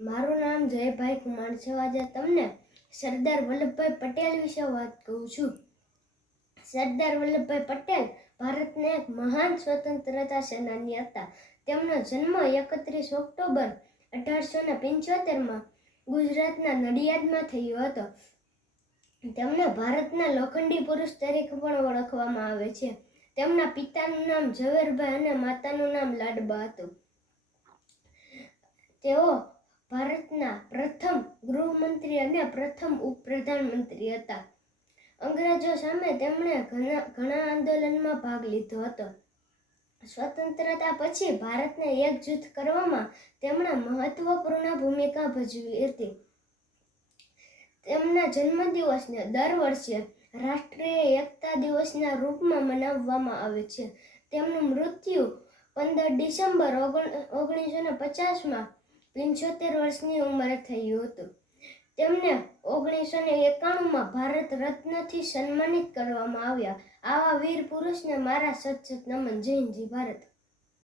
મારું નામ જયભાઈ કુમાર છે. આજે તમને સરદાર વલ્લભભાઈ પટેલ વિશે વાત કહું છું. સરદાર વલ્લભભાઈ પટેલ ભારતના એક મહાન સ્વતંત્રતા સેનાની હતા. તેમનો જન્મ 31 ઓક્ટોબર 1875 ગુજરાતના નડિયાદમાં થયો હતો. તેમને ભારતના લોખંડી પુરુષ તરીકે પણ ઓળખવામાં આવે છે. તેમના પિતાનું નામ ઝવેરભાઈ અને માતાનું નામ લાડબા હતું. તેઓ ભારતના પ્રથમ ગૃહમંત્રી અને પ્રથમ ઉપપ્રધાનમંત્રી હતા. અંગ્રેજો સામે તેમણે ઘણા આંદોલનમાં ભાગ લીધો હતો. સ્વતંત્રતા પછી ભારતને એકજૂથ કરવામાં તેમણે મહત્વપૂર્ણ ભૂમિકા ભજવી હતી. તેમના જન્મદિવસને દર વર્ષે રાષ્ટ્રીય એકતા દિવસના રૂપમાં મનાવવામાં આવે છે. તેમનું મૃત્યુ 15 ડિસેમ્બર 1950માં 75 વર્ષની ઉંમરે થયું હતું. તેમને 1991માં ભારત રત્નથી સન્માનિત કરવામાં આવ્યા. આવા વીર પુરુષને મારા સચોટ નમન. જય હિન્દ, જય ભારત.